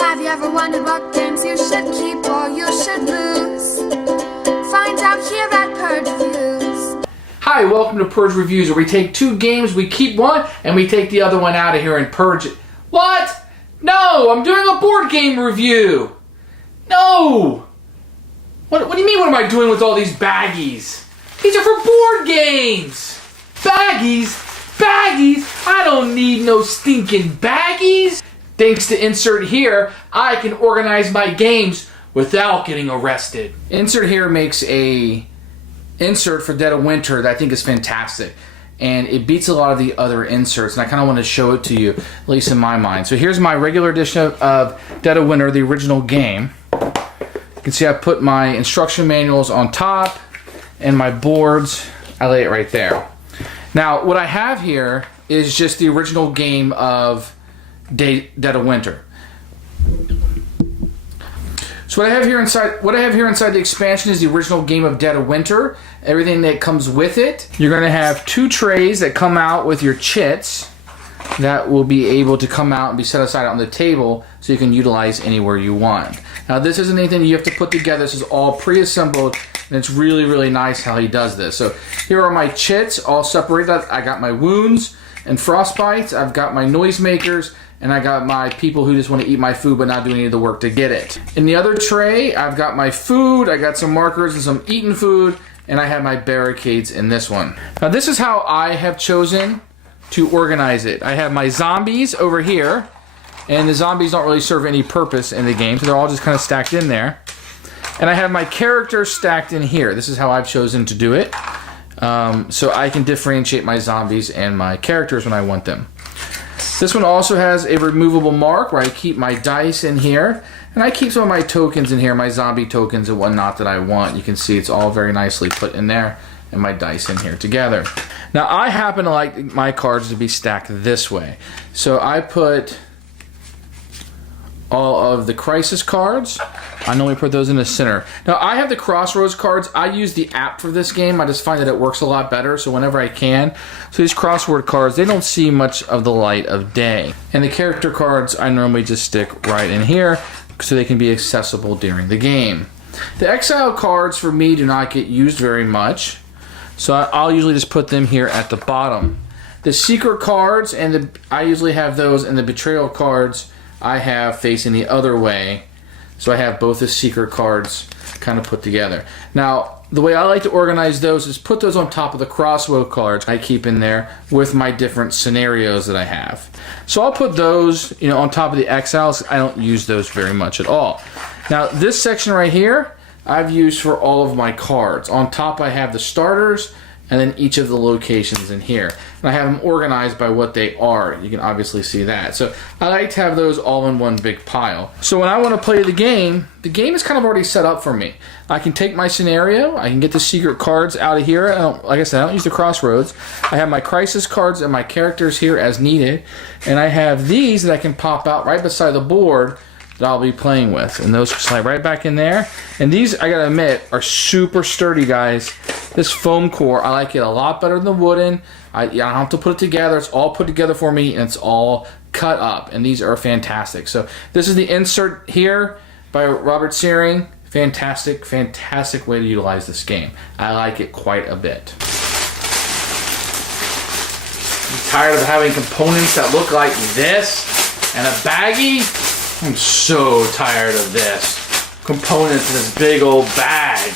Have you ever wondered what games you should keep or you should lose? Find out here at Purge Reviews. Hi, welcome to Purge Reviews, where we take two games, we keep one, and we take the other one out of here and purge it. What? No, I'm doing a board game review. No. What do you mean, what am I doing with all these baggies? These are for board games. Baggies? Baggies? I don't need no stinking baggies. Thanks to insert here, I can organize my games without getting arrested. Insert here makes a insert for Dead of Winter that I think is fantastic. And it beats a lot of the other inserts, and I kind of want to show it to you, at least in my mind. So here's my regular edition of Dead of Winter, the original game. You can see I put my instruction manuals on top, and my boards, I lay it right there. Now, what I have here is just the original game of Dead of Winter. So what I have here inside the expansion is the original game of Dead of Winter. Everything that comes with it. You're going to have two trays that come out with your chits that will be able to come out and be set aside on the table so you can utilize anywhere you want. Now this isn't anything you have to put together. This is all pre-assembled, and it's really, really nice how he does this. So here are my chits all separated. I got my wounds and frostbites. I've got my noisemakers. And I got my people who just want to eat my food but not do any of the work to get it. In the other tray, I've got my food, I got some markers and some eaten food, and I have my barricades in this one. Now this is how I have chosen to organize it. I have my zombies over here, and the zombies don't really serve any purpose in the game, so they're all just kind of stacked in there. And I have my characters stacked in here. This is how I've chosen to do it. So I can differentiate my zombies and my characters when I want them. This one also has a removable mark where I keep my dice in here, and I keep some of my tokens in here, my zombie tokens and whatnot that I want. You can see it's all very nicely put in there, and my dice in here together. Now I happen to like my cards to be stacked this way, so I put all of the crisis cards. I normally put those in the center. Now I have the crossroads cards. I use the app for this game. I just find that it works a lot better, so whenever I can. So these crossword cards, they don't see much of the light of day. And the character cards, I normally just stick right in here so they can be accessible during the game. The exile cards for me do not get used very much, so I'll usually just put them here at the bottom. The secret cards, I usually have those, and the betrayal cards I have facing the other way, so I have both the secret cards kind of put together. Now, the way I like to organize those is put those on top of the crossword cards I keep in there with my different scenarios that I have. So I'll put those, on top of the exiles. I don't use those very much at all. Now, this section right here, I've used for all of my cards. On top, I have the starters, and then each of the locations in here. And I have them organized by what they are. You can obviously see that. So I like to have those all in one big pile. So when I want to play the game is kind of already set up for me. I can take my scenario, I can get the secret cards out of here. Like I said, I don't use the crossroads. I have my crisis cards and my characters here as needed. And I have these that I can pop out right beside the board that I'll be playing with, and those slide right back in there. And these, I gotta admit, are super sturdy, guys. This foam core, I like it a lot better than the wooden. I don't have to put it together. It's all put together for me, and it's all cut up, and these are fantastic. So this is the insert here by Robert Searing. Fantastic, fantastic way to utilize this game. I like it quite a bit. I'm tired of having components that look like this and a baggie. I'm so tired of this. Components in this big old bag.